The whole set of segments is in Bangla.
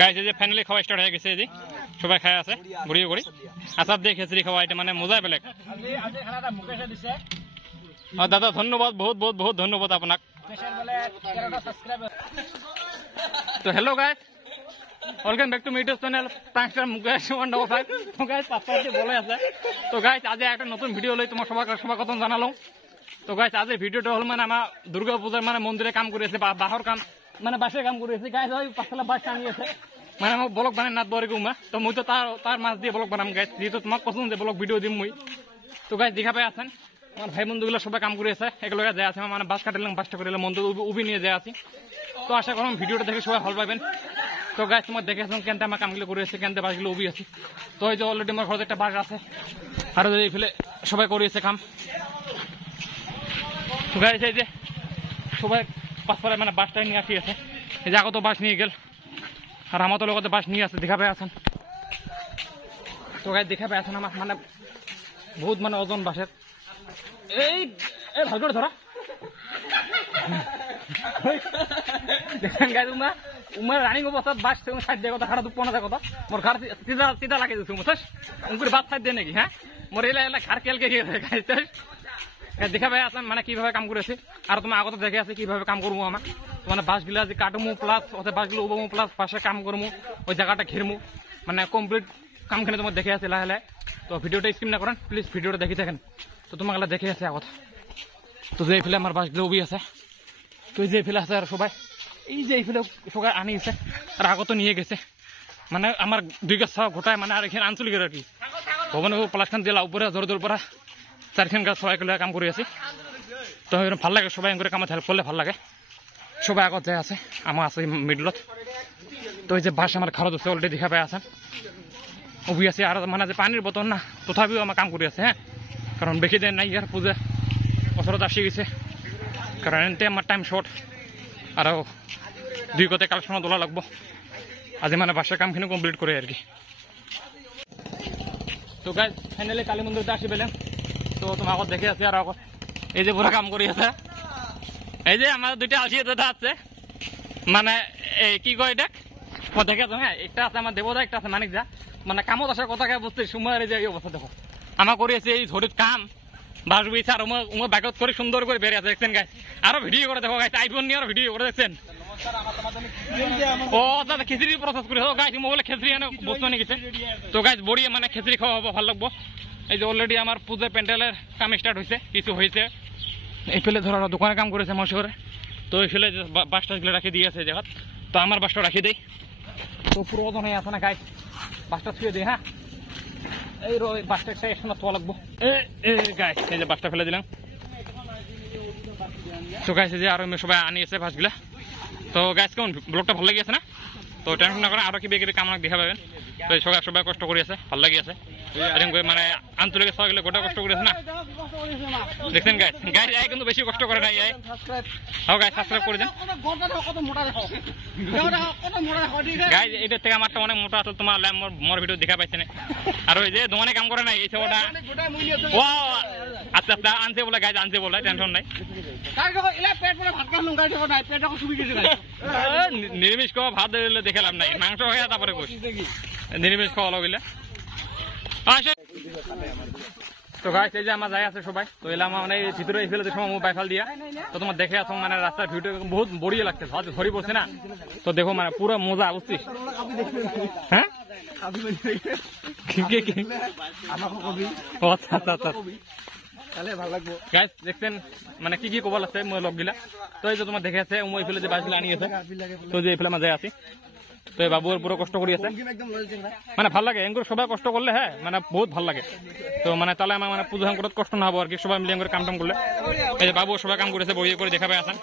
গাইছে যে ফাইনালি খাওয়া স্টার্ট হয়ে গেছে, এই যে সবাই খায় আছে ঘুরিয়ে ঘুরি। আচার দিয়ে খিচুড়ি খাওয়া এটা মানে মজাই বেলেগ। দাদা ধন্যবাদ, বহুত বহুত বহুত ধন্যবাদ আপনাক। তো hello guys, welcome back to my YouTube channel prankster Mukesh 155। তো গাইস পাঁচটা বলে আছে। তো গাইস আজ একটা নতুন ভিডিও লই তোমার সবার কথা জানালাম। তো গাইস আজ এই ভিডিওটা হল মানে আমার দুর্গা পূজার মানে মন্দিরে কাম করেছে বা বাহর কাম মানে বাসে কাম করেছে। গাইস ওই পাঁচতলা বাস টানিয়েছে মানে আমার ব্লগ বানাই নাথ বরে গুমা। তো মুই তো তার মাছ দিয়ে ব্লগ বানাম গাইস, যেহেতু তোমাক পছন্দ যে ব্লগ ভিডিও দিম মুই। তো গাইস দেখা পাই আছেন আমার ভাই বন্ধুগুলো সবাই কাম করে আছে, এগুলোকে যায় আছে মানে বাস কাটিলাম, বাসটা করিলাম মন্দির উবি নিয়ে যায় আছি। তো আশা করলাম ভিডিওটা দেখে সবাই ভালো পাবেন। তো গাইস তোমার দেখে আসলাম কেনতে আমার কামগুলো করেছে, কেনতে বাসগুলো উবি আছে। তো এই যে অলরেডি আমার ঘরে একটা বাস আছে, আরো এই ফেলে সবাই করিয়েছে কাম। তো গাইস এই যে সবাই পাঁচপাড়ায় মানে বাসটাই নিয়ে আসি আছে, এই যে আগত বাস নিয়ে গেল আর আমার তো লগতে বাস নিয়ে আছে, দেখা পাই আছেন। তো গাইস দেখা পাই আছেন আমার মানে বহুত মানে ওজন বাসের। এই ভাল করে ধরা দেখেন গাইস উমার রানিং অবস্থাত বাস সাইড দিয়ে কথা খারাপ দুঃখ না কথা মোর ঘর চিতা লাগিয়ে দিচ্ছি মুথাস উনকুর বাদ সাইড দিয়ে নাকি। হ্যাঁ মোর এলা এলা ঘর কেলকে গিয়েছে গাইস। দেখা পাই আছেন মানে কিভাবে কাম করেছে আর তোমার আগত দেখে আছে কিভাবে কাম করবো আমার মানে বাসগুলা যে কাটমু প্লাস ওতে বাসগুলো উবমু প্লাস পাশে কাম করমু ওই জায়গাটা ঘিরমু মানে কমপ্লিট কামখানে তোমার দেখে আছে লাহে লাহে। তো ভিডিওটা স্কিপ না করেন প্লিজ, ভিডিওটা দেখি থাকেন। তো তোমাকে দেখে আছে আগত। তো যে ফেলে আমার বাসগুলো উবি আছে, তো এই যে ফেলে আছে আর সবাই এই যে এই ফেলে সবাই আনিয়েছে আর আগত নিয়ে গেছে মানে আমার দুই গাছ গোটায় মানে আর এখানে আঞ্চলিকের আর কি ভবনে প্লাসখান জেলা উপরে জোর পরা চারখান গাছ সবাই করে কাম করে আছি। তো ভাল লাগে সবাই করে কামত হেল্প করলে ভাল লাগে। সবাই আগত যায় আছে, আমার আছে মিডলত। তো এই যে বাস আমার খারাপ আছে অলরেডি দেখা পাই আছে উবি আছে আর মানে যে পানির বোতল না তথাপিও আমার কাম করে আছে। হ্যাঁ কারণ বেশি দিন নাই ইয়ার পূজা বছরত আসি গেছে, কারণ এনতে আমার টাইম শর্ট আর দুই কতে কালেকশন তোলা লাগবো আজি মানে বাসার কামখিনি কমপ্লিট করে আর কি। তো গাইস ফাইনালি কালী মন্দিরতে আসি পেলাম। তো তোমার আগত দেখে আছে আর আগত এই যে পুরো কাম করি আছে, এই যে আমার দুইটা আলসি দাদা আছে মানে এই কি কয় এটা দেখে আছো। হ্যাঁ একটা আছে আমার দেবদা, একটা আছে মানিক যা মানে কামত আসার কথা বুঝতে সময় যে এই অবস্থা দেখো আমার করে আছে এই ঝড়ির কাম বাস বুঝছে আর উমর ব্যাগত করে সুন্দর করে বেরিয়ে আছে দেখছেন গাইস। আরো ভিডিও করে দেখো গাইস, আইফোন নিয়ে আরো ভিডিও করে দেখছেন। ও দাদা খিচুড়ি প্রসেস করে গাইস মোবাইলে খিচুড়ি এনে বস্তু নিয়ে গেছে। তো গাইস বড়িয়ে মানে খিচুড়ি খাওয়া হবো, ভালো লাগবো। এই যে অলরেডি আমার পূজা প্যান্ডেলের কাম স্টার্ট হয়েছে, কিছু হয়েছে এই ফেলে ধরো দোকানে কাম করেছে আমার শহরে। তো এই ফেলে বাসটা রাখি দিয়েছে জায়গা, তো আমার বাসটা রাখি দেই। তো পুরো ওজন হয়ে আছে না গাইস, বাসটা ছুঁয়ে দিই। হ্যাঁ এই বাসটা একটা একসঙ্গে তোয়া লাগবো। গাইস এই যে বাসটা ফেলে দিলাম। তো গাইস এই যে আরো সবাই আনিয়েছে বাসগুলা। তো গাইস কেমন ব্লগটা ভালো লাগিয়েছে না? তো টেনশন না করে আরো কি বেগে কাম দেখা পাবেন। তো সবাই কষ্ট করিয়েছে, ভালো লাগিয়েছে মানে আঞ্চলিক সবাই গোটা কষ্ট করেছে না দেখছেন গাইস। গাইস কিন্তু বেশি কষ্ট করে নাই গাইস, সাবস্ক্রাইব করে দেন গাইস। এটা থেকে আমারটা অনেক মোটা আসলে তোমার মোর ভিডিও দেখা পাইছে না। আর ওই যে দোকানে কাম করে নাই এই ওটা ও আচ্ছা আচ্ছা আনছে বলে গাইস, আনছে বলে টেনশন নাই। নিরামিষ খাওয়া ভাত দেখালাম নাই, মাংস হয়ে তারপরে নিরামিষ খাওয়া লাগলে। তো গাইস এই যে আমার যাই আছে সবাই, তো এলাম মানে ভিতরে এই ফেলে সময় বাইফাল দিয়া। তো তোমার দেখে আসো মানে রাস্তার ভিউটা বহুত বড়িয়ে লাগছে, ধরি পড়ছে না। তো দেখো মানে পুরো মজা বুঝছিস। হ্যাঁ গাইস দেখছেন মানে কি কবল আছে মই লগ গিলা। তো এই যে তোমার দেখে আছে মই ফেলে যে বাসগুলো আনিয়েছে, তো যে ফেলে মাঝে আছি। তো এই বাবুর পুরো কষ্ট করি আছে মানে ভাল লাগে এগুলো সবাই কষ্ট করলে। হ্যাঁ মানে বহুত ভাল লাগে। তো মানে তাহলে আমার মানে পুজো করতে কষ্ট না হবো আর কি, সবাই মিলিয়ে করে কাম টাম করলে। এই যে বাবু সবাই কাম করেছে বড়িয়ে করে দেখা পাই আছেন।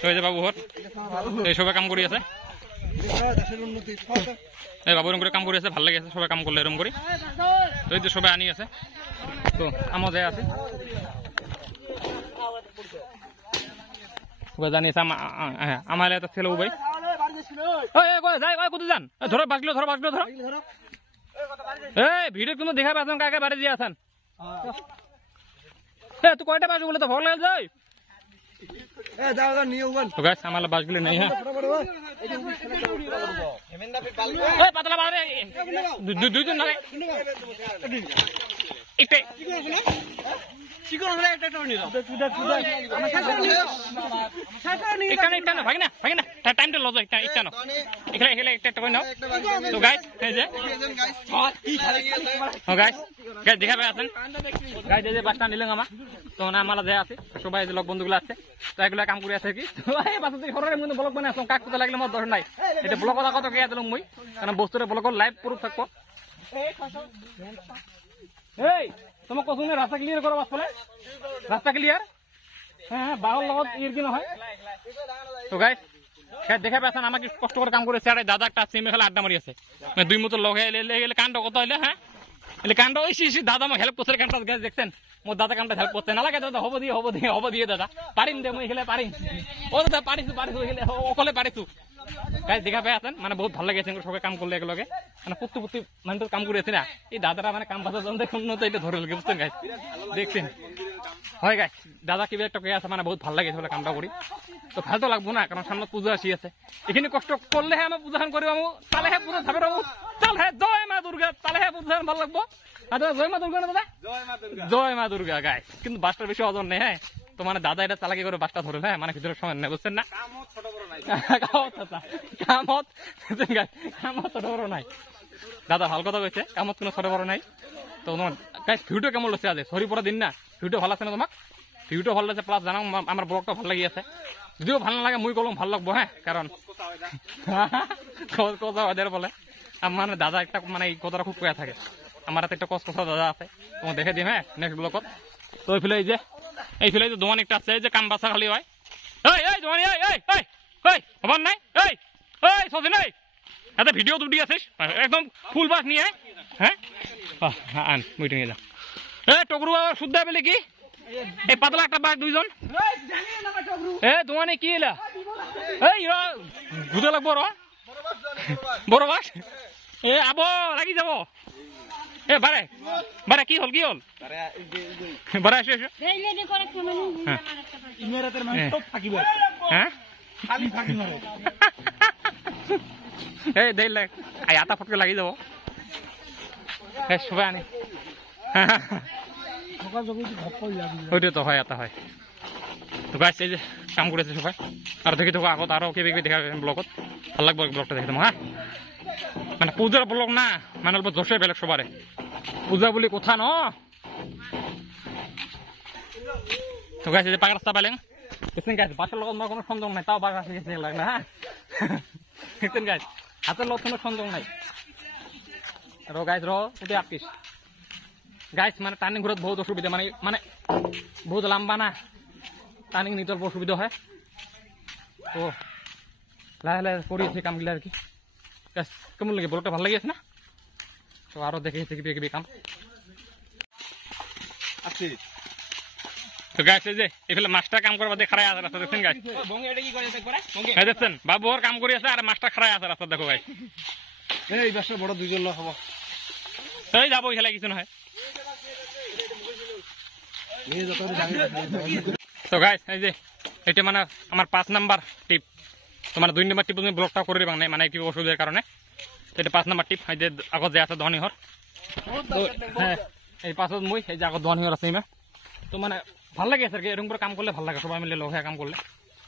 তো এই যে বাবু হর এই সবাই কাম করি আছে, এই বাবু এরকম করে কাম করে আছে, ভাল লাগে আছে সবাই কাম করলে এরকম করি। তো এই যে সবাই আনি আছে, তো আমার যাই আছে জানিয়েছে আমার একটা ছেলে ভাই কোথায় যান ধরো বাসগুলো ধরো এই ভিডিও কিন্তু দেখা পাচ্ছেন কাকে বাড়ি দিয়ে আছেন। তুই কয়টা বাস বলে তো ভালো লাগে যাই তো গাইস আমার বাসগুলো নেই হ্যাঁ ওই পাতলা বারে দুইজন না একটা চিকন হলে একটা টর্নি দাও একটা না ভাই না টাইমটা লজ একটা না এখানে একটা কই নাও তো গাইস এই যে ও গাইস দেখা পাই আছেন গাইস এই যে বাসটা নিলেন আমার তো না আমালা যায় আছে সবাই যে লোক বন্ধুগুলো আছে তো এগুলা কাম করে আছে কি এই বাসা থেকে হরের মধ্যে ব্লগ বানাই আসলাম কাক করতে লাগলে আমার দরকার নাই এটা ব্লগ কথা কত কে দিলাম মুই কারণ বস্তুরে ব্লগ লাইভ প্রুফ থাকবো এই তোমার কত রাস্তা ক্লিয়ার করো বাস বলে রাস্তা ক্লিয়ার হ্যাঁ বাগল লগত ইর কি হয় তো গাইস দেখা পাচ্ছেন আমাকে কষ্ট করে কাম করেছে আর দাদা একটা সিমে খেলে আড্ডা মারি আছে মানে দুই মতো লগে এলে কাণ্ড কত হইলে হ্যাঁ এলে কাণ্ড ওই দাদা আমাকে হেল্প করছে কাণ্ড গাছ দেখছেন মোর দাদা কামটা হেল্প করতে না লাগে দাদা হবো দিয়ে দাদা পারিম দে মই খেলে পারিম ও দাদা পারিস ওকলে পারিস গাইস দেখা পাই আছেন মানে বহুত ভালো লাগেছে সবাই কাম করলে একলগে মানে পুত্তি মানে কাম করেছে না এই দাদারা মানে কাম বাজার জন্য দেখুন তো এটা ধরে লাগে বুঝছেন গাইস দেখছেন হয় গাইস দাদা কিবা একটা কে আছে মানে বহুত ভালো লাগেছে বলে কামটা করি তো ভালো তো লাগবো না কারণ সামনে পূজা আসি আছে এখানে কষ্ট করলে আমি পূজাখান করি আমি তাহলে পূজা থাকবে রবো তাহলে জয় মা দুর্গা তাহলে পূজা ভালো লাগবো জয় মা দুর্গা না দাদা জয় মা দুর্গা গাইস কিন্তু বাসটার বেশি ওজন নেই হ্যাঁ তো মানে দাদা এটা চালাকি করে বাসটা ধরে হ্যাঁ মানে ভিতরে সময় নেই বুঝছেন না কামত ছোট বড় নাই দাদা ভালো কথা কইছে কামত কোনো ছোট বড় নাই তো তোমার গাইস ভিডিও কেমন লাগছে আজ সরি পরে দিন না ভিডিও ভালো আছে না তোমাক ভিডিও ভালো লাগছে প্লাস জানাও আমার ব্লগটা ভালো লাগি আছে যদিও ভালো না লাগে মুই কলম ভালো লাগবো হ্যাঁ কারণ কথা ওদের বলে আমার দাদা একটা মানে এই কথাটা খুব কয়া থাকে আমার হাতে একটা কষ্ট দাদা আছে তোমার দেখে দিম হ্যাঁ নেক্সট ব্লগত তো এই ফেলে যে দোকান একটা আছে যে কাম বাসা খালি হয় এই দোকান এই খবর নাই এই সজিন এই এত ভিডিও দুটি আছিস একদম ফুল বাস নিয়ে হ্যাঁ আন মিটিং এ যা টকরু শুদ্ধ পেলে কি এই পাতলা একটা বাঘ দুইজন দোকানে কি এলা এই ঘুরে লাগবো বড় বাস আব লাগি যাব বারে কি হল বারে আসো এই দেখ আতা ফটকে লাগি যাব সবাই আনি ওইটা তো হয় আতা হয় তো গাছ এই যে কাম করেছে সবাই আর দেখি তো আগত আরো কে দেখা ব্লগত ভাল লাগবে ব্লগটা দেখে হ্যাঁ মানে পূজার ব্লগ না মানে অল্প জোশে বেলেগ সবারে পূজা বলে কথা ন তো গাছ যে পাকা রাস্তা পাইলেন দেখছেন গাছ বাসের লগত কোনো সন্দেহ নাই তাও বাঘ আসে লাগে না হ্যাঁ দেখছেন গাছ হাতের লগত কোনো সন্দেহ নাই গাছ ওটা আটকিস গাছ মানে টার্নিং ঘুরত বহুত অসুবিধা মানে বহুত লম্বা না টার্নিং নিতে অল্প অসুবিধা হয় তো লাহে করিয়েছে কামগুলো আর কি গাছ কেমন লাগে ব্লগটা ভালো লাগিয়েছে না তো আরো দেখে কিবি কাম তো গাছ এই যে এফালে মাস্টার কাম করবা দিয়ে খারাই আছে রাস্তা দেখছেন গাছ দেখছেন বাবু ওর কাম করি আছে আর মাস্টার খারাই আছে রাস্তা দেখো গাছ এই বাসটা বড় দুইজন লোক হবো এই যাবো এখানে কিছু নয় তো গাইস এই যে এটা মানে আমার 5 নাম্বার টিপ তো মানে 2 নাম্বার টিপ তুমি ব্লকটা করে দিবা না মানে কি অসুবিধার কারণে এটা 5 নাম্বার টিপ এই যে আগত যে আছে ধনী হর তো হ্যাঁ এই পাছত মই এই যে আগত ধনী হর আছে ইমা তো মানে ভাল লাগে স্যার এরকম করে কাম করলে ভাল লাগে সবাই মিলে লগ হয়ে কাম করলে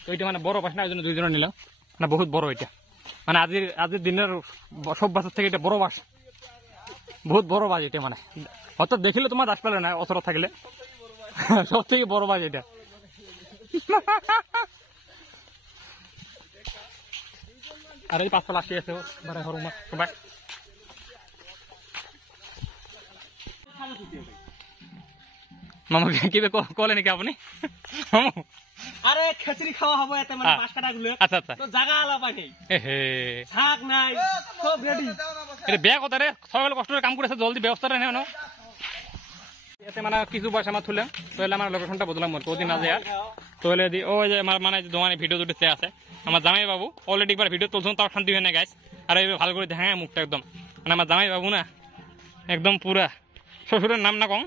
তো এটা মানে বড় বাস না ওইজন্য দুইজন নিলাম মানে বহুত বড় এটা মানে আজির দিনের সব বাসের থেকে এটা বড় বাস বহুত বড় বাস এটা মানে হয়তো দেখিলে তোমার দাস পেলে না অসর থাকলে সব থেকে বড় বাস এটা আর এই পাঁচতলা আসি আছে সবাই মামা কি কলে নাকি আপনি আরে খিচুড়ি খাওয়া হবে এতে মানে পাঁচ কাটা গুলো আচ্ছা আচ্ছা তো জায়গা আলাদা নেই এহে শাক নাই সব রেডি এটা বেয়া কথা রে সবাই কষ্ট করে কাম করেছে জলদি ব্যবস্থাটা নেও না এতে মানে কিছু পয়সা আমার তুললাম তাহলে আমার লোকেশনটা বদলাম ওদিন না যায় তাহলে ওই যে আমার মানে দোকানে ভিডিও দুটো আছে আমার জামাই বাবু অলরেডি একবার ভিডিও তুলছেন তাও শান্তি হয় না গাইস আর এইভাবে ভালো করে দেখা মুখটা একদম মানে আমার জামাই বাবু না একদম পুরা শ্বশুরের নাম না কম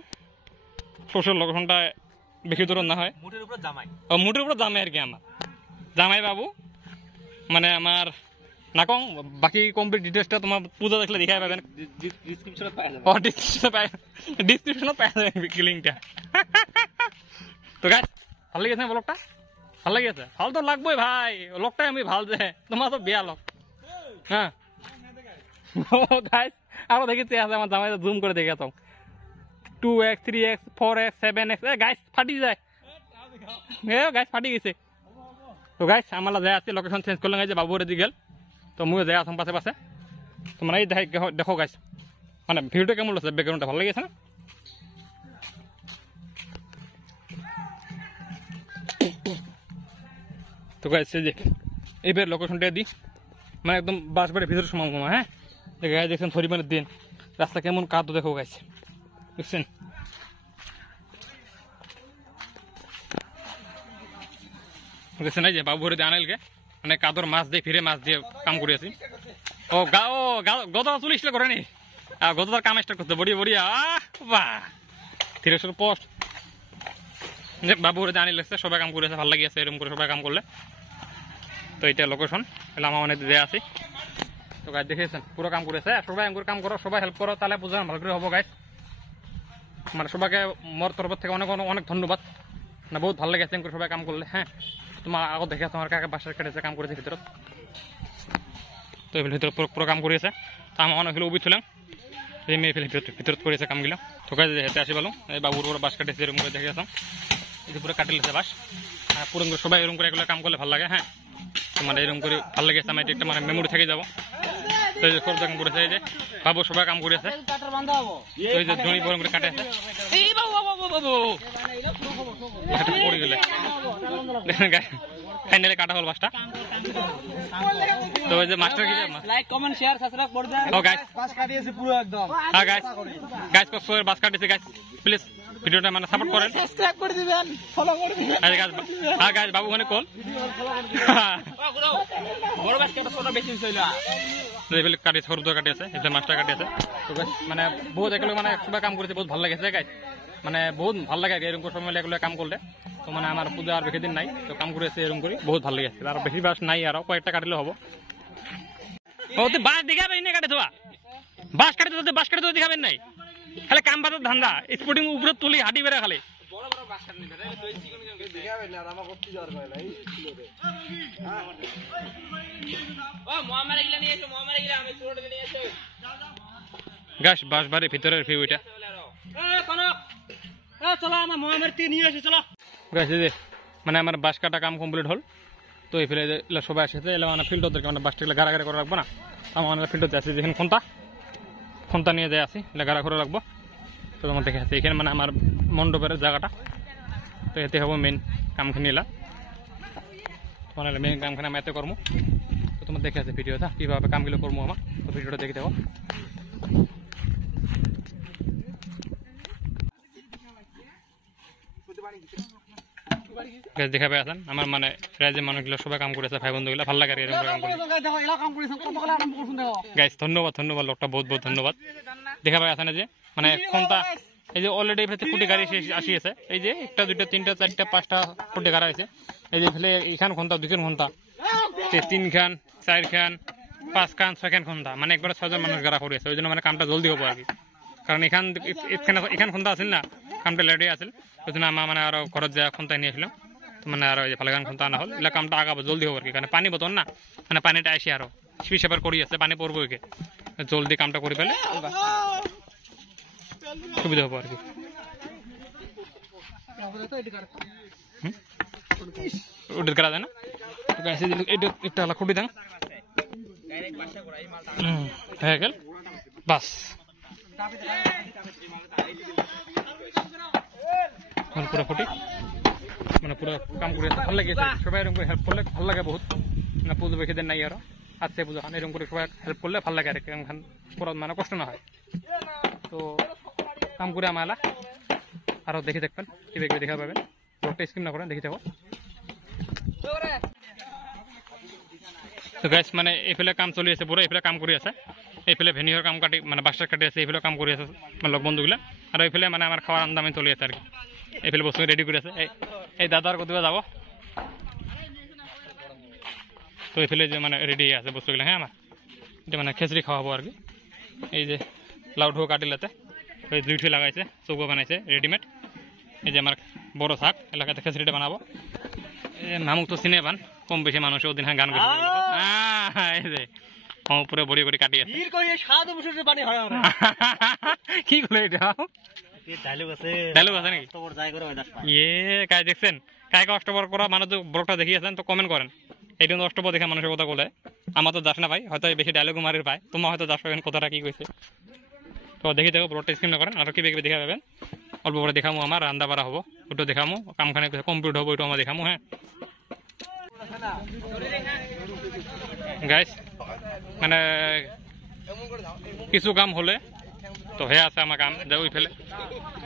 শ্বশুর লোকেশনটা বেশি দূর না হয় মুঠের উপর জামাই ও মুঠের উপর জামাই আর কি আমার জামাই বাবু মানে আমার নাকং বাকি কমপ্লিট ডিটেলসটা তোমার পূজা দেখলে দেখাই পাবেন ডিসক্রিপশনে পাওয়া যাবে ও ডিসক্রিপশনে পাওয়া যাবে লিঙ্কটা তো গাইস ভালো লেগেছে না ব্লগটা ভালো লেগেছে ভালো তো লাগবেই ভাই লোকটাই আমি ভাল যে তোমার তো বিয়া লোক হ্যাঁ ও গাইস আরো দেখেছি আছে আমার জামাই জুম করে দেখে তো 2x 3x 4x 7x এ গাইস ফাটি যায় এ গাইস ফাটি গেছে তো গাইস আমরা যাই আছে লোকেশন চেঞ্জ করলাম যে বাবুরে দি গেল তো মুই যাই আসম পাশে পাশে তো মানে এই দেখো গাইস মানে ভিডিওটা কেমন লাগছে ব্যাকগ্রাউন্ডটা ভালো লেগেছে না তো গাইস এই যে এইবার লোকেশনটা দিই মানে একদম বাসবাড়ির ভিতরে সমান হ্যাঁ গাইস দেখছেন পরিমাণের দিন রাস্তা কেমন কাদো দেখো গাইস দেখছেন দেখছেন এই যে বাবুরে দিয়ে আনাইলকে মানে কাদর মাছ দিয়ে ফিরে মাছ দিয়ে কাম করে আছি ও গত চল্লিশ করে নি গতটার কাম স্টার্ট করতে বড়িয়া বড়িয়া বাহ 300 পোস্ট বাবুরে দিয়ে আনি লাগছে সবাই কাম করেছে ভালো লাগিয়েছে এরকম করে সবাই কাম করলে তো এটা লোকেশন এলাম আমার অনেক দিয়ে আছি তো গাছ দেখেছেন পুরো কাম করেছে সবাই এমন কাম করো সবাই হেল্প করো তাহলে বুঝলাম ভালো করে হবো গাইস মানে সবাইকে মোর তরফ থেকে অনেক অনেক ধন্যবাদ না বহুত ভালো লেগেছে এমন করে সবাই কাম করলে হ্যাঁ তোমার আগত দেখে তোমার কাকে বাসার কেটেছে কাম করেছে ভিতৰত তো এগুলো ভিতৰত পুরো কাম করেছে তো আমার অনেক অভিযোগ ছিলাম এই মেয়ে ভিতৰত করেছে কামগুলো তো গাছ হেঁটে আসি পালো এই বাবুর পুরো বাস কাটেছে এরকম করে দেখে আসলাম এই পুরো কাটি লেছে বাস আর পুরো সবাই এরকম করে এগুলো কাম করলে ভালো লাগে হ্যাঁ তোমার এরকম করে ভালো লেগেছে আমার একটা মানে মেমোরি থেকে যাবো তো এই যে সব কাম করেছে এই যে বাবু সবাই কাম করেছে এই যে জমি বরং করে কাটে আছে এই বাবু এটা পড়ে গেলে ফাইনালি কাটা হল বাসটা তো ওই যে মাস্টার কি লাইক কমেন্ট শেয়ার সাবস্ক্রাইব করে দেন ও গাইস বাস কাটিয়েছে পুরো একদম হ্যাঁ গাইস কষ্ট বাস কাটিয়েছে গাইস প্লিজ ভিডিওটা মানে সাপোর্ট করেন সাবস্ক্রাইব করে দিবেন ফলো করে দিবেন হ্যাঁ গাইস বাবু ওখানে কল বড় বাস কাটা ছোট বেশি হইলো লেভেল কাটিয়েছে সরু কাটিয়েছে এটা মাস্টার কাটিয়েছে তো গাইস মানে বহুত এগুলো মানে সবাই কাম করেছে বহুত ভালো লাগেছে গাইস মানে বহুত ভালো লাগে এরকম সময় এগুলো কাম করলে তো মানে আমার পূজা আর বেশি দিন নাই তো কাম করেছে এরকম করে বহুত ভালো লেগেছে আর বেশি বাস নাই আর কয়েকটা কাটলে হবো ও তুই বাস দেখাবেন না কাটে দেওয়া বাস কাটে তো বাস কাটে তো দেখাবেন নাই খালি কাম বাজার ধান্দা স্পোর্টিং উপরে তুলি হাঁটি বেড়ে খালি বড় বড় বাস কাটনি রে তুই চিকন দেখাবেন না আর আমার করতে যাওয়ার হয় না এই ছিল রে ও মোহাম্মদ গিলা নিয়ে এসো মোহাম্মদ গিলা আমি ছোট নিয়ে এসো গাছ বাস বাড়ির ভিতরের ভিউ এটা চলো আমার মোহাম্মদ তে নিয়ে এসে চলো গাছ যে মানে আমার বাস কাটা কাম কমপ্লিট হল তো এই ফেলে সবাই আসে এলে মানে ফিল্ড ওদেরকে মানে বাসটা গাড়াগাড়ি করে রাখবো না আমার ফিল্ডতে আছে যেখানে খন্তা নিয়ে যায় আসি এলে গাড়া করে রাখবো তো তোমার দেখে আছে এখানে মানে আমার মণ্ডপের জায়গাটা তো এতে হবো মেন কামখানি এলা তোমার মেন কামখানি আমি এতে করবো তো তোমার দেখে আছে ভিডিওটা কীভাবে কামগুলো করবো আমার তো ভিডিওটা দেখে দেবো দেখা পাই আছেন আমার মানে রাজ্যের মানুষগুলো সবাই কাম করেছে ভাই বন্ধুগুলো ভালো লাগে এরকম গাইস ধন্যবাদ লোকটা বহুত ধন্যবাদ দেখা পাই আছেন যে মানে কোনটা এই যে অলরেডি ফুটি গাড়ি আসিয়েছে এই যে একটা দুইটা তিনটা চারটা পাঁচটা ফুটি গাড়ি আছে এই যে ফেলে এইখান ঘন্টা দুইখান ঘন্টা 3 খান 4 খান 5 খান 6 খান ঘন্টা মানে একবার 6 জন মানুষ গাড়া করেছে ওই জন্য মানে কামটা জলদি হবো আর কি কারণ এখান ঘন্টা আছিল না কামটা লেটে আছিল ওই জন্য আমার মানে আরো ঘরত যা ঘন্টা নিয়ে আসলাম তো মানে আরো ফালেগান ঘন্টা আনা হল এলা কামটা আগাবো জলদি হবো আর কি কারণ পানি বতন না মানে পানিটা আসি আরো সেবার করি আছে পানি পড়বো একে জলদি কামটা করে ফেলে সুবিধা হবো আর কি ওটা করা যায় না এটা একটা হলো খুঁটি দাং হয়ে গেল বাস পুরো ফুটি মানে পুরো কাম করে ভালো লাগে সবাই এরকম করে হেল্প করলে ভালো লাগে বহুত না পুজো বেশি দিন নাই আরো আছে পুজো খান এরকম করে সবাই হেল্প করলে ভালো লাগে আর কি করার মানে কষ্ট না হয় তো কাম করে আমার আরো দেখে দেখবেন টিভি দেখা পাবেন ব্লগটা স্কিপ না করেন দেখে থাকো তো গাইস মানে এইফালে কাম চলি আছে পুরো এইফালে কাম কৰি আছে এইফালে ভেনিয়ৰ কাম কাটি মানে বাস্টার কাটি আছে এইফালে কাম কৰি আছে মানে লগ বন্ধুগুলা আৰু এইফালে মানে আমাৰ খাৱাৰ আন্দামে চলি আছে আর কি এইফালে বস্তু রেডি করে আছে এই দাদার কোথাও যাব তো এইফালে যে মানে রেডি আছে বস্তুগুলো হ্যাঁ আমার এটা মানে খিচড়ি খাওয়াবো আর কি এই যে লাউ ঢো কাটিলাতে ওই দুইটি লাগাইছে চৌকো বানাইছে রেডিমেড এই যে আমার বড় শাক এলাকাতে খিচড়িটা বানাবো নামুক তো চিনে পান কম বেশি মানুষ ওদিন হ্যাঁ গান করছে এই যে পুরো বড়ি বড়ি কাটি আছে কি করে এটা ডায়লগ আছে নাকি ইয়ে কাজ দেখছেন কায় অষ্টপর করা মানুষ ব্লগটা দেখিয়েছেন তো কমেন্ট করেন এইটা অষ্টপর দেখে মানুষের কথা বলে আমার তো দাস না ভাই হয়তো বেশি ডায়লগ মারির পায় তোমার হয়তো দাস পাবেন কথাটা কি কইছে তো দেখি দেখো ব্লগটা স্ক্রিন করেন আর কি দেখে দেখা পাবেন অল্প করে দেখামো আমার রান্না বাড়া হবো ওটা দেখামো কামখানে কমপ্লিট হবো ওইটা আমার দেখামো হ্যাঁ গাইস মানে কিছু কাম হলে তো হয়ে আছে আমার কাম যে ওই ফেলে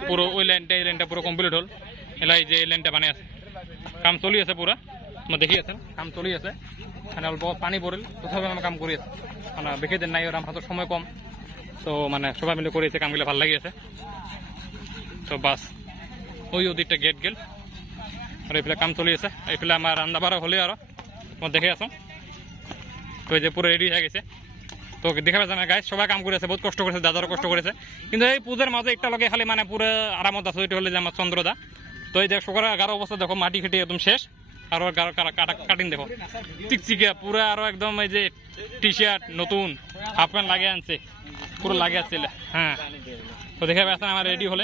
পুরো ওই লাইনটা এই লাইনটা পুরো কমপ্লিট হল এলাই যে এই লাইনটা বানিয়ে আছে কাম চলি আছে পুরা তোমার দেখি আছেন কাম চলি আছে মানে অল্প পানি পড়ল তথাপি আমার কাম করি আছে মানে বেশি দিন নাই ওর আমার হাতের সময় কম তো মানে সবাই মিলে করেছে কামগুলো ভালো লাগি আছে তো বাস ওই ওদিকটা গেট গেল আর এইফালে কাম চলি আছে এইফালে আমার রান্না বাড়া হলে আরো তোমার দেখে আসো তো এই যে পুরো রেডি হয়ে গেছে তো দেখা পাচ্ছে না গাইস সবাই কাম করেছে বহুত কষ্ট করেছে দাদারও কষ্ট করেছে কিন্তু এই পূজার মাঝে একটা লগে খালি মানে পুরো আরামত আছে ওইটা হলে যে আমার চন্দ্রদা তো এই যে সকালে গারো অবস্থা দেখো মাটি খেটে একদম শেষ আর গারো কাটিং দেখো চিকচিকে পুরো আরো একদম এই যে টি শার্ট নতুন হাফ প্যান্ট লাগিয়ে আনছে পুরো লাগিয়ে আসছিল হ্যাঁ তো দেখা পাচ্ছে আমার রেডি হলে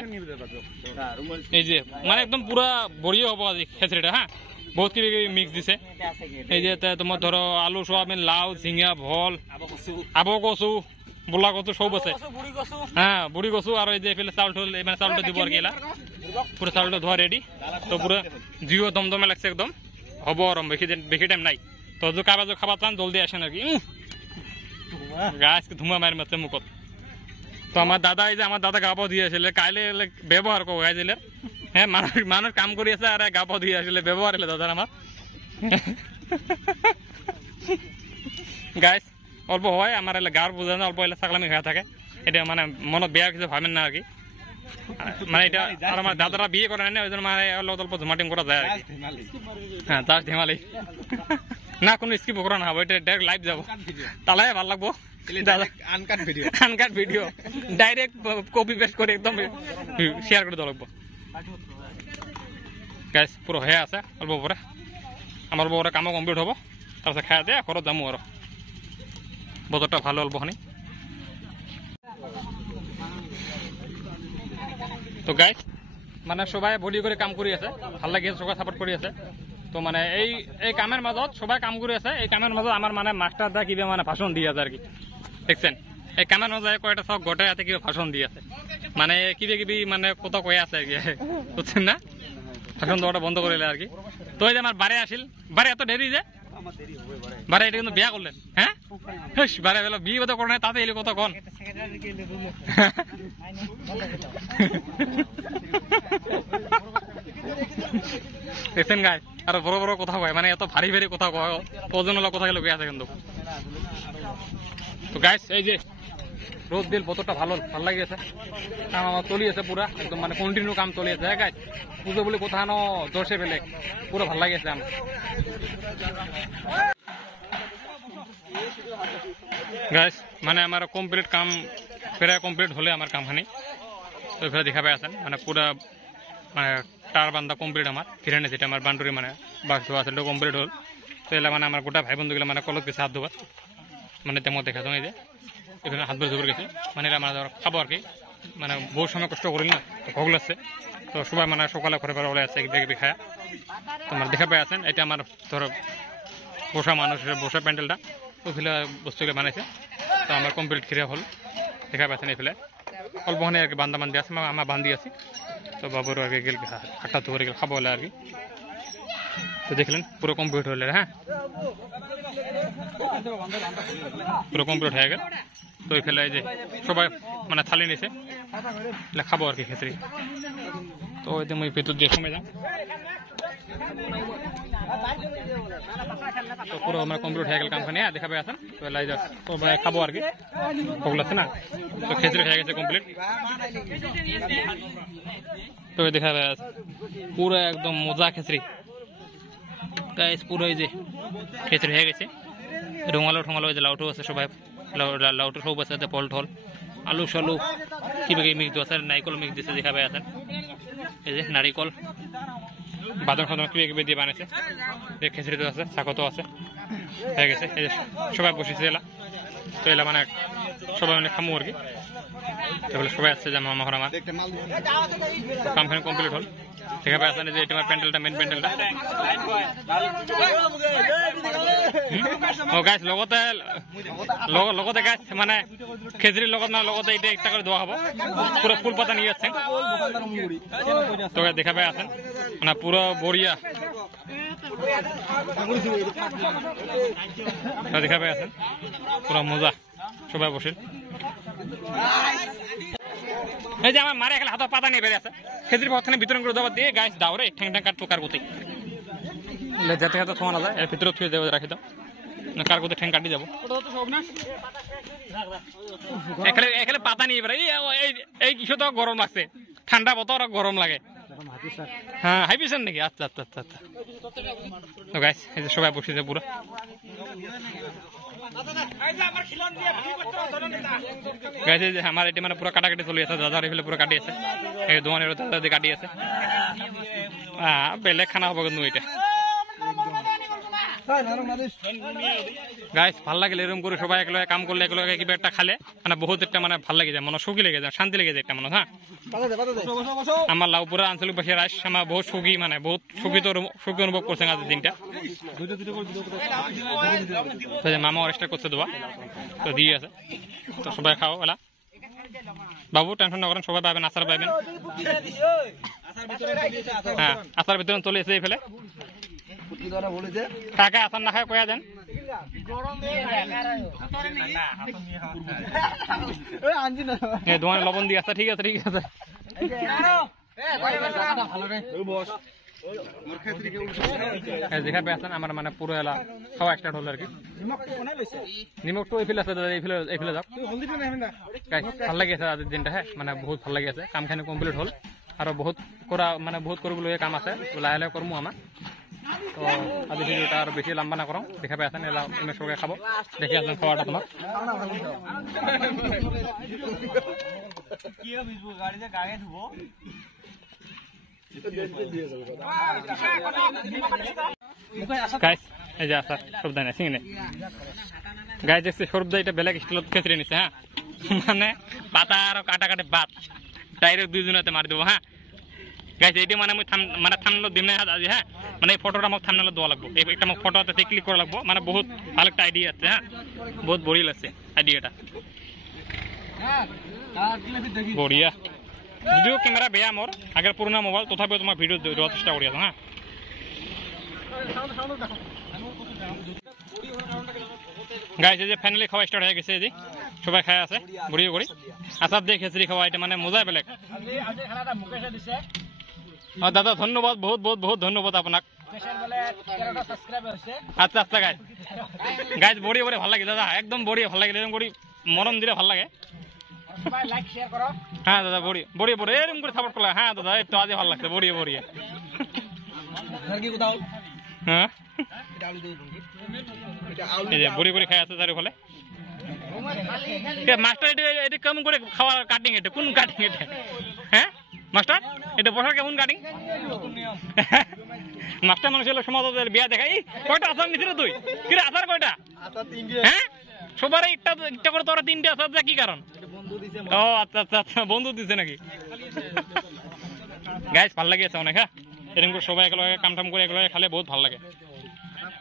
এই যে মানে একদম পুরা বড়িয়ে হবো আজ খেচড়িটা হ্যাঁ বহুত কি মিক্স দিছে এই যে তোমার ধরো আলু সোয়াবিন লাউ ঝিঙা ভল আবো কচু বোলা কচু সব আছে হ্যাঁ বুড়ি কচু আর এই যে এফালে চাউল ঠোল মানে চাউলটা দিব আর কি এলা পুরো চাউলটা ধোয়া রেডি তো পুরো জিও দমদমে লাগছে একদম হবো আর বেশি টাইম নাই তো যে কাবাজ খাবার চান জলদি আসেন আর কি গাছকে ধুমা মারি মারছে মুখত তো আমার দাদা এই যে আমার দাদা গা পাও দিয়ে আসলে কাইলে ব্যবহার করবো গাইলে হ্যাঁ মানুষ কাম করি আছে আর গা পাও দিয়ে আসলে ব্যবহার হলে দাদার আমার গাছ অল্প হয় আমার এলে গার বোঝা না অল্প এলে ছাগলামি হয়ে থাকে এটা মানে মনে বেয়া কিছু ভাবেন না আর কি মানে এটা আর আমার দাদারা বিয়ে করে না ওই জন্য মানে অল্প ঝুমাটিং করা যায় আর কি হ্যাঁ তার ধেমালি না কোনো স্কিপ করা না হবে এটা ডাইরেক্ট লাইভ যাবো তাহলে ভালো লাগবো uncut video direct copy paste করে একদম শেয়ার করে দেওয়া লাগবো গাইস পুরো হয়ে আছে অল্প পরে আমার অল্প পরে কামও কমপ্লিট হবো তারপরে খাওয়া দেয় খরচ যাবো আরো বছরটা ভালো অল্পখানি তো গাইস মানে সবাই বডি করে কাম করে আছে ভাল লাগি সবাই সাপোর্ট করে আছে তো মানে এই কামের মাজত সবাই কাম করে আছে এই কামের মাজত আমার মানে মাস্টার দা কিবা মানে ভাষণ দিয়ে আছে আর কি দেখছেন এই কামের মাজত কয়টা সব গোটাই আছে কিবা ভাষণ দিয়ে আছে মানে কিবি মানে কত কয়ে আছে আর কি বুঝছেন না ভাষণ দেওয়াটা বন্ধ করে আর কি তো এই যে আমার বারে আসিল বারে এত দেরি যে বারে এটা কিন্তু বিয়া করলেন হ্যাঁ বারে বেলা বিয়ে কথা করে নাই তাতে এলে কত কন দেখছেন গাই আর বড় বড় কথা কয় মানে এত ভারী ভারী কথা কয় ওজন কথা গেলে আছে কিন্তু তো গাইস এই যে রোদ দিল বতরটা ভালো লাগিয়েছে কাম আমার চলিয়েছে পুরা একদম মানে কন্টিনিউ কাম চলিয়েছে হ্যাঁ গাইস পুজো বলে কোথাও দর্শে পেলে পুরো ভালো লাগিয়েছে আমার গাইস মানে আমার কমপ্লিট কাম প্রায় কমপ্লিট হলে আমার কামখানি তো এখানে দেখা পাই আছেন মানে পুরা মানে টার বান্ধা কমপ্লিট আমার ফিরে যেটা আমার বান্ডুরি মানে বাস ধোয়া আছে কমপ্লিট হল তো এলা মানে আমার গোটা ভাই বন্ধুগুলো মানে কলত গেছে হাত ধোয়া মানে তেমন দেখা এই যে এখানে হাত ধরে গেছে মানে এরা মানে খাবো আর কি মানে বহু সময় কষ্ট করিল না তো ভোগ লাগছে তো সবাই মানে সকালে ঘরে ঘরে ওলে আছে বেগে খায় তোমার দেখা পাই আছেন এটা আমার ধরো বসা মানুষের বসা প্যান্ডেলটা ওইগুলো বস্তুগুলো বানাইছে তো আমার কমপ্লিট খিরে হল দেখা পাচ্ছেন এইফালে অল্পখানে আর কি বান্ধা বান্ধি আছে আমার বান্ধি আছি তো বাবুর আর কি গেল হাঁটা ধরে গেল খাবো হলে আর কি তো দেখলেন পুরো কমপ্লিট হলে হ্যাঁ পুরো কমপ্লিট হয়ে গেল তো ওই ফেলে যে সবাই মানে থালি নিছে খাবো আর কি খিচড়ি তো ওই তুমি ভিতর দিয়ে কমে যাও তো পুরো আমার কমপ্লিট হয়ে গেল কামখানে দেখাবে আসেন তো লাই যা তো খাবো আর কি ওগুলো আছে না তো খিচুড়ি হয়ে গেছে কমপ্লিট তো দেখাবে পুরো একদম মজা খিচুড়ি গাইস পুরো এই যে খিচুড়ি হয়ে গেছে রঙালো ঠঙালো যে লাউটো আছে সবাই লাউটো সব আছে ফল ঠল আলু সালু কিবা কিবি মিক্স আছে নারিকল মিক্স দিছে দেখাবে আছেন এই যে নারিকল বাদাম ফাদাম কিবা কিবি দিয়ে বানাইছে খিচুড়ি তো আছে শাকতো আছে হয়ে গেছে এই যে সবাই বসেছে এলা তো এলা মানে সবাই মানে খামু আর কি তাহলে সবাই আসছে যে মামা আমার কামখানে কমপ্লিট হল দেখাবে আছেন যে এটা আমার প্যান্ডেলটা মেন প্যান্ডেলটা ও গাছ লগতে গাছ মানে খেজুরির লগত না লগতে এটা একটা করে দেওয়া হবো পুরো ফুল পাতা নিয়ে যাচ্ছেন তো দেখাবে আছেন মানে পুরো বড়িয়া দেখাবে আছেন পুরো মজা সবাই বসে এই যে আমার মারে খেলে হাত পাতা নিয়ে বেড়ে আছে খেজুরি পাতা বিতরণ করে দেওয়া দিয়ে গাছ দাও রে ঠ্যাং ঠ্যাং কাট পোকার গতি যাতে হাতে থোয়া না যায় এর ভিতরে থুয়ে দেবো রাখি দাও কার কোথায় ঠ্যাং কাটি যাবো এখানে পাতা নিয়ে বেড়ে এই কিছু তো গরম লাগছে ঠান্ডা বতর গরম লাগে হ্যাঁ হাইপিছেন নাকি আচ্ছা আচ্ছা আচ্ছা আচ্ছা তো গাছ এই যে সবাই বসেছে পুরো আমার এটি মানে পুরো কাটাকাটি চলে আছে দাদার এফালে পুরো কাটি আছে এই দোকানের দাদা কাটি আছে বেলেগ খানা হবো কিন্তু এটা গাইস ভাল লাগিল এরকম করে সবাই একলগে কাম করলে একলগে কিবা একটা খালে মানে বহুত একটা মানে ভাল লাগে যায় মনে সুখী লেগে যায় শান্তি লেগে যায় একটা মনে হ্যাঁ আমার লাউপুরা আঞ্চলিক ভাষায় রাইস আমার বহুত সুখী মানে বহুত সুখী অনুভব করছেন আজকের দিনটা মামা অরেস্টার করছে দেওয়া তো দিয়ে আছে তো সবাই খাও এলা বাবু টেনশন না করেন সবাই পাবেন আচার পাবেন হ্যাঁ আচার বিতরণ চলে এসে ফেলে কাকা আসার না খায় কয়া দেন দোকানে লবণ দিয়ে আসা ঠিক আছে ঠিক আছে দেখা পেয়েছেন আমার মানে পুরো এলা খাওয়া স্টার্ট হলো আর কি নিমকটো এইফালে আছে দাদা এইফালে যাও ভাল লাগি আছে আজির দিনটা হ্যাঁ মানে বহুত ভাল লাগি আছে কামখানি কমপ্লিট হল আৰু বহুত করা মানে বহুত করবলগীয়া কাম আছে লাহে লাহে করমু আমার তো আজি ভিডিওটা আর বেশি লম্বা না করো দেখা পাই আছেন এলা ইমেজ সঙ্গে খাবো দেখি আছেন খাওয়াটা তোমার গাইস এই যে আসার সবদাই না সিংনে গাইস দেখছি সরবদাই এটা বেলেগ স্টাইলত খেচড়ে নিছে হ্যাঁ মানে পাতা আর কাটাকাটি বাত ডাইরেক্ট দুইজনতে মারি দেবো হ্যাঁ গাইস এইটা মানে আমি মানে থামনেলত দিম না আজি হ্যাঁ মানে এই ফটোটা আমাকে থামনেলত দেওয়া লাগবে একটা আমাকে ফটোতে ক্লিক করা লাগবে মানে বহুত ভালো একটা আইডিয়া আছে হ্যাঁ বহুত বড়িয়া লাগছে আইডিয়াটা বড়িয়া যদিও ক্যামেরা বেয়া মোর আগের পুরোনো মোবাইল তথাপিও তোমার ভিডিও দেওয়ার চেষ্টা করি আছো হ্যাঁ গাইস এই যে ফাইনালি খাওয়া স্টার্ট হয়ে গেছে এই যে সবাই খায় আছে বড়িয়া করি আচার দিয়ে খিচুড়ি খাওয়া এটা মানে মজাই বেলেগ দাদা ধন্যবাদ বহুত বহুত বহুত ধন্যবাদ আপনাক আচ্ছা আচ্ছা গাইস গাইস বড়িয়া বড়িয়া ভাল লাগে দাদা একদম বড়িয়া ভাল লাগে এরকম করি মরম দিলে ভাল লাগে হ্যাঁ দাদা বড়িয়া বড়িয়া বড়িয়া এরকম করে সাপোর্ট করলে হ্যাঁ দাদা একটু আজে ভালো লাগছে বড়িয়া বড়িয়া হ্যাঁ বড়ি বড়ি খাই আছে তার ফলে মাস্টার এটা কেমন করে খাওয়ার কাটিং এটা কোন কাটিং এটা হ্যাঁ মাস্টার এটা বসার কেমন কাটিং মাস্টার মানুষ হলো সমাজের বিয়া দেখাই কয়টা আচার নিছিল তুই কি আচার কয়টা হ্যাঁ সবার একটা করে তোরা তিনটে আচার যা কি কারণ ও আচ্ছা আচ্ছা আচ্ছা বন্ধু দিছে নাকি গাইস ভাল লাগে অনেক হ্যাঁ এরকম করে সবাই একলগে কাম টাম করে একলগে খালে বহুত ভাল লাগে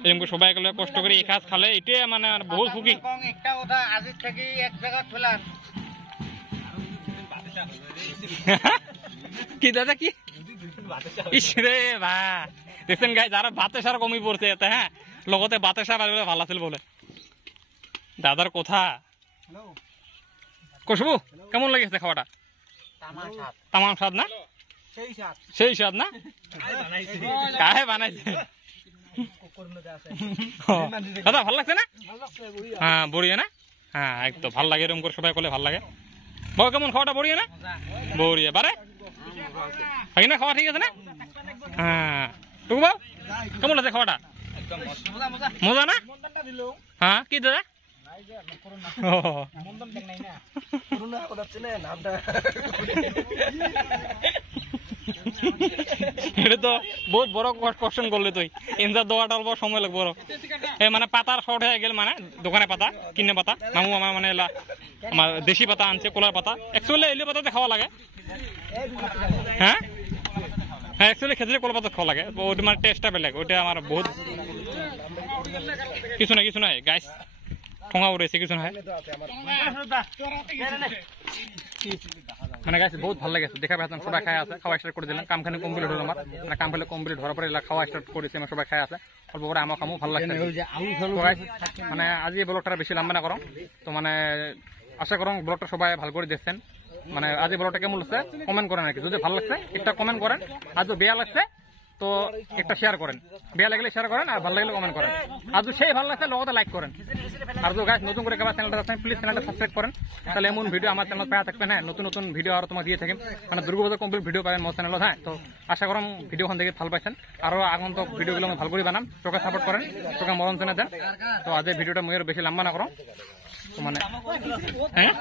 এরকম করে সবাই একলগে কষ্ট করে এই কাজ খালে এটাই মানে বহুত সুখী একটা কথা আজি থেকে এক জায়গা ফেলার কি দাদা কি ইসরে বা দেখছেন গাই যারা ভাতে সার কমই পড়ছে এতে হ্যাঁ লগতে ভাতে সার আর ভালো আছিল বলে দাদার কথা কসবু কেমন লেগেছে খাওয়াটা তামাম স্বাদ না সেই স্বাদ না কাহে বানাইছে দাদা ভাল লাগছে না হ্যাঁ বড়িয়া না হ্যাঁ একদম ভাল লাগে এরকম করে সবাই করলে ভাল লাগে বাবা কেমন খাওয়াটা বড়িয়া না বড়িয়া বারে না খাওয়া ঠিক আছে না হ্যাঁ টুকু বাবু কেমন লাগছে খাওয়াটা মজা না হ্যাঁ কি দাদা এটা তো বহুত বড় কোশ্চেন করলে তুই এনজার দেওয়াটা অল্প সময় লাগবে বড় মানে পাতার শর্ট হয়ে গেল মানে দোকানে পাতা কিনে পাতা মামু আমার মানে আমার দেশি পাতা আনছে কোলার পাতা অ্যাকচুয়ালি এলে পাতাতে খাওয়া লাগে হ্যাঁ হ্যাঁ অ্যাকচুয়ালি খেজুরের কোলা পাতা খাওয়া লাগে ওটা মানে টেস্টটা বেলেগ ওটা আমার বহুত কিছু নাই গাইস ঠোঙা উড়েছে কিছু নাই মানে গাইছে বহুত ভালো লাগেছে দেখা পেতাম সবাই খাই আছে খাওয়া স্টার্ট করে দিলাম কামখানি কমপ্লিট হলো আমার মানে কাম ফেলে কমপ্লিট হওয়ার পরে খাওয়া স্টার্ট করেছি আমার সবাই খাই আছে অল্প করে আমার খামো ভালো লাগছে মানে আজ এই ব্লগটা বেশি লম্বা না করো তো মানে আশা করো ব্লগটা সবাই ভালো করে দেখছেন মানে আজ এই ব্লগটা কেমন লাগছে কমেন্ট করেন আর কি যদি ভালো লাগছে একটা কমেন্ট করেন আর যদি বেয়া লাগছে তো একটা শেয়ার করেন বেয়া লাগলে শেয়ার করেন আর ভালো লাগলে কমেন্ট করেন আর যদি সেই ভালো লাগছে লগতে লাইক করেন আর যদি গাইস নতুন করে কেবল চ্যানেলটা আছেন প্লিজ চ্যানেলটা সাবস্ক্রাইব করেন তাহলে এমন ভিডিও আমার চ্যানেল পাওয়া থাকবে হ্যাঁ নতুন ভিডিও আর তোমার দিয়ে থাকেন মানে দুর্গাপূজা কমপ্লিট ভিডিও পাবেন মোর চ্যানেল হ্যাঁ তো আশা করম ভিডিওখান থেকে ভালো পাইছেন আরো আগন্তক ভিডিওগুলো আমি ভালো করে বানাম তোকে সাপোর্ট করেন তোকে মনোরঞ্জনে দেন তো আজ এই ভিডিওটা মুয়ের বেশি লম্বা না করো তো মানে হ্যাঁ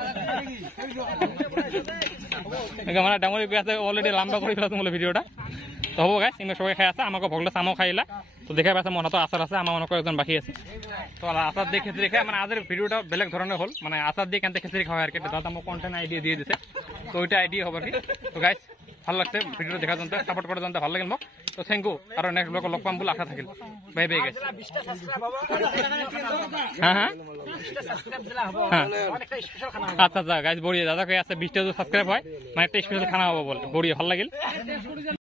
মানে ডাঙরি আছে অলরেডি লম্বা করে ফেলা তোমার ভিডিওটা তো হবো গাইস ইমে সবাই খাই আছে আমাকে ভগলে চামও খাইলা তো দেখা পাচ্ছে মনে তো আচার আছে আমার মনে করে একজন বাকি আছে তো আচার দিয়ে খিচুড়ি খাই মানে আজের ভিডিওটা বেলেগ ধরনের হল মানে আচার দিয়ে কেন খিচুড়ি খাওয়া আর কি দাদা আমার কন্টেন্ট আইডিয়া দিয়ে দিছে তো ওইটা আইডিয়া হবে কি তো গাইস ভালো লাগছে ভিডিওটা দেখার জন্য সাপোর্ট করার জন্য ভালো লাগিল মোক তো থ্যাংক ইউ আর নেক্সট ব্লগে লগ পাম বলে আশা থাকিল বাই বাই গাইস হ্যাঁ হ্যাঁ আচ্ছা আচ্ছা গাইস বড়িয়া দাদা কে আছে 20টা যদি সাবস্ক্রাইব হয় মানে একটা স্পেশাল খানা হবে বলে বড়িয়া ভালো লাগিল